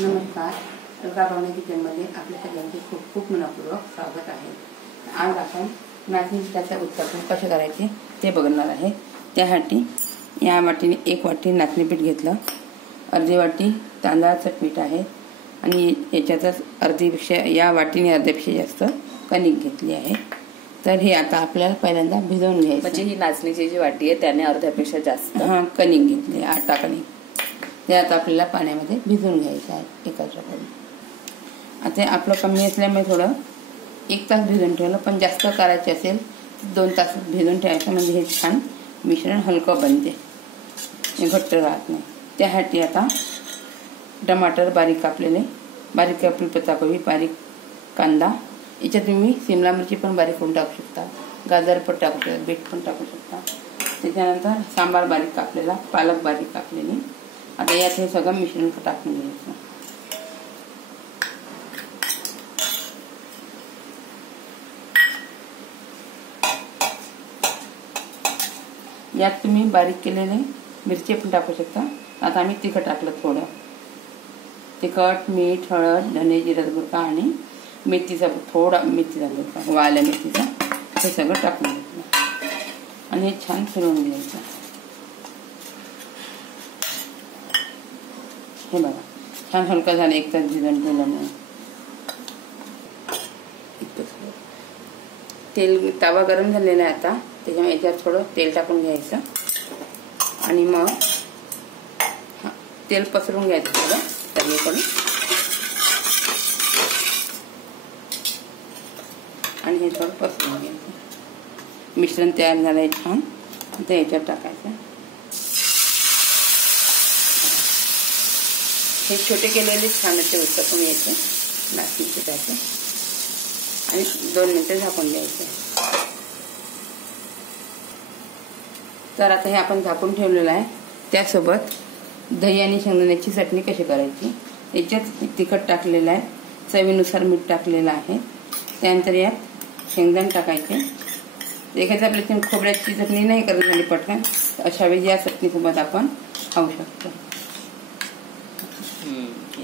नमस्कार, अलका पाहुणे किचनमध्ये आपल्या सगळ्यांचे खूप खूप मनपूर्वक स्वागत आहे। आज आपण नाचणी पिठाचे उत्पादन कसे करायचे ते बघणार आहे। त्यासाठी या वाटीने 1 वाटी नाचणी पीठ घेतलं, अर्धी वाटी तांदळाचं पीठ आहे आणि याच्यातच अर्धीपेक्षा या वाटीने अर्ध्यापेक्षा जास्त कणिक घेतली आहे। तर हे आता आपल्याला पहिल्यांदा भिजवून घ्यायचं। म्हणजे ही नाचणीची जी वाटी आहे त्याने अर्ध्यापेक्षा जास्त कणिक घेतली, आटा कणिक। ते आता आपल्याला पाण्यामध्ये भिजवून घ्यायचं आहे एकत्र करून। आता आपलं कमी असल्यामुळे थोडं 1 तास भिजवून ठेवलं, पण जास्त करायचे असेल 2 तास भिजवून ठेवायचं, म्हणजे हे छान मिश्रण हलकं बनते, घट्ट राहत नाही। त्यासाठी आता टमाटर बारीक कापलेले, बारीक कापलेली पत्ताकोबी, बारीक कांदा, याच्यात तुम्ही शिमला मिरची पण बारीक करून टाकू शकता, गाजर पण टाकू शकता, बीट पण टाकू शकता। त्याच्यानंतर सांबार बारीक कापलेला, पालक बारीक कापलेली। आता यात हे सगळं मिश्रण टाकून घ्यायचं। यात तुम्ही बारीक केलेले मिरची पण टाकू शकता। आता आम्ही तिखट टाकलं, थोडं तिखट, मीठ, हळद, धने, जिरा बुडका आणि मेथीचा थोडा मेथीचा बुडका, वाल्या मेथीचा, हे सगळं टाकून घ्यायचं आणि हे छान फिरवून घ्यायचं। हे बघा छान हलका झालं, 1 तास भिजवून ठेवल्यामुळे। तेल, तवा गरम झालेला आहे आता, त्याच्यामुळे याच्यात थोडं तेल टाकून घ्यायचं आणि मग तेल पसरून घ्यायचं थोडं सगळीकडून, आणि हे थोडं पसरून घ्यायचं। मिश्रण तयार झालं आहे छान, आता याच्यात टाकायचं। हे छोटे केलेले छान असे उत्तपम यायचे नाचणी पिठाचे, आणि 2 मिनिटं झाकून द्यायचे। तर आता हे आपण झाकून ठेवलेलं आहे, त्यासोबत दही आणि शेंगदाण्याची चटणी कशी करायची। याच्यात तिखट टाकलेलं आहे, चवीनुसार मीठ टाकलेलं आहे। त्यानंतर यात शेंगदाणे टाकायचे। एखाद्या आपल्या खोबऱ्याची चटणी नाही करत झाली पटकन, अशा वेळी या चटणीसोबत आपण खाऊ शकतो।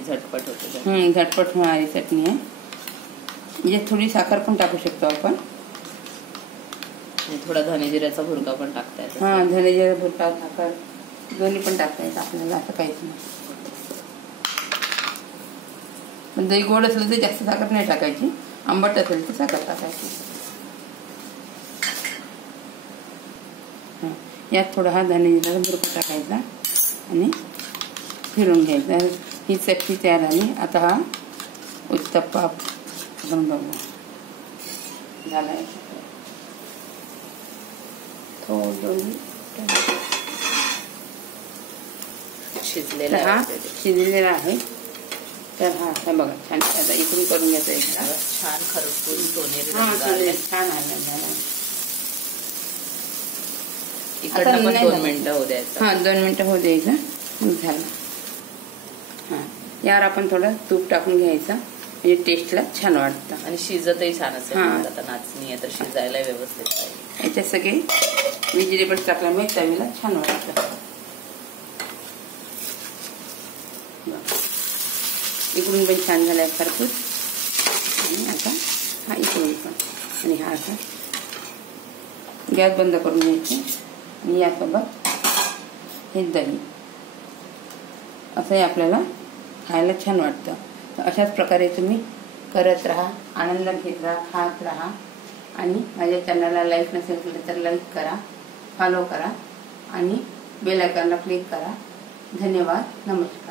झटपट होते, झटपट होणारी चटणी आहे। म्हणजे थोडी साखर पण टाकू शकतो आपण, थोडा धने जिऱ्याचा भुरका पण टाकता येतो। धने जिरा भुरका, साखर दोन्ही पण टाकता येतं आपल्याला, असं काहीच नाही। पण दही गोड असलं तर जास्त साखर नाही टाकायची, आंबट असेल तर साखर टाकायची। यात थोडा हा धने जिऱ्याचा भुरका टाकायचा आणि फिरून घ्यायचा। ही चटणी तयार झाली। आता हा उत्तप्पा आपण बघू झाला आहे, थोडं शिजलेला शिजलेला आहे। तर हा बघा छान, आता इकडून करून घ्यायचं, एकदा छान खरपूस सोनेरी छान आलं झाला। इकडनं पण 2 मिनिटं होऊ द्यायचं। 2 मिनिटं होऊ द्यायचं, झालं। यावर आपण थोडं तूप टाकून घ्यायचं, म्हणजे टेस्टला छान वाटतं आणि शिजतही छान असेल। आता नाचणी आहे तर शिजायला व्यवस्थित पाहिजे। याच्यात सगळे व्हेजिटेबल्स टाकल्यामुळे चवीला छान वाटतं। इकडून पण छान झालाय खरपूस, आणि आता हा इकडून पण, आणि हा असा गॅस बंद करून घ्यायचे। आणि यासोबत हे दही, असंही आपल्याला खायला छान वाटतं। तर अशाच प्रकारे तुम्ही करत राहा, आनंद घेत राहा, खात राहा। आणि माझ्या चॅनलला लाईक नसेल केलं तर लाईक करा, फॉलो करा आणि बेल आयकॉनला क्लिक करा। धन्यवाद, नमस्कार।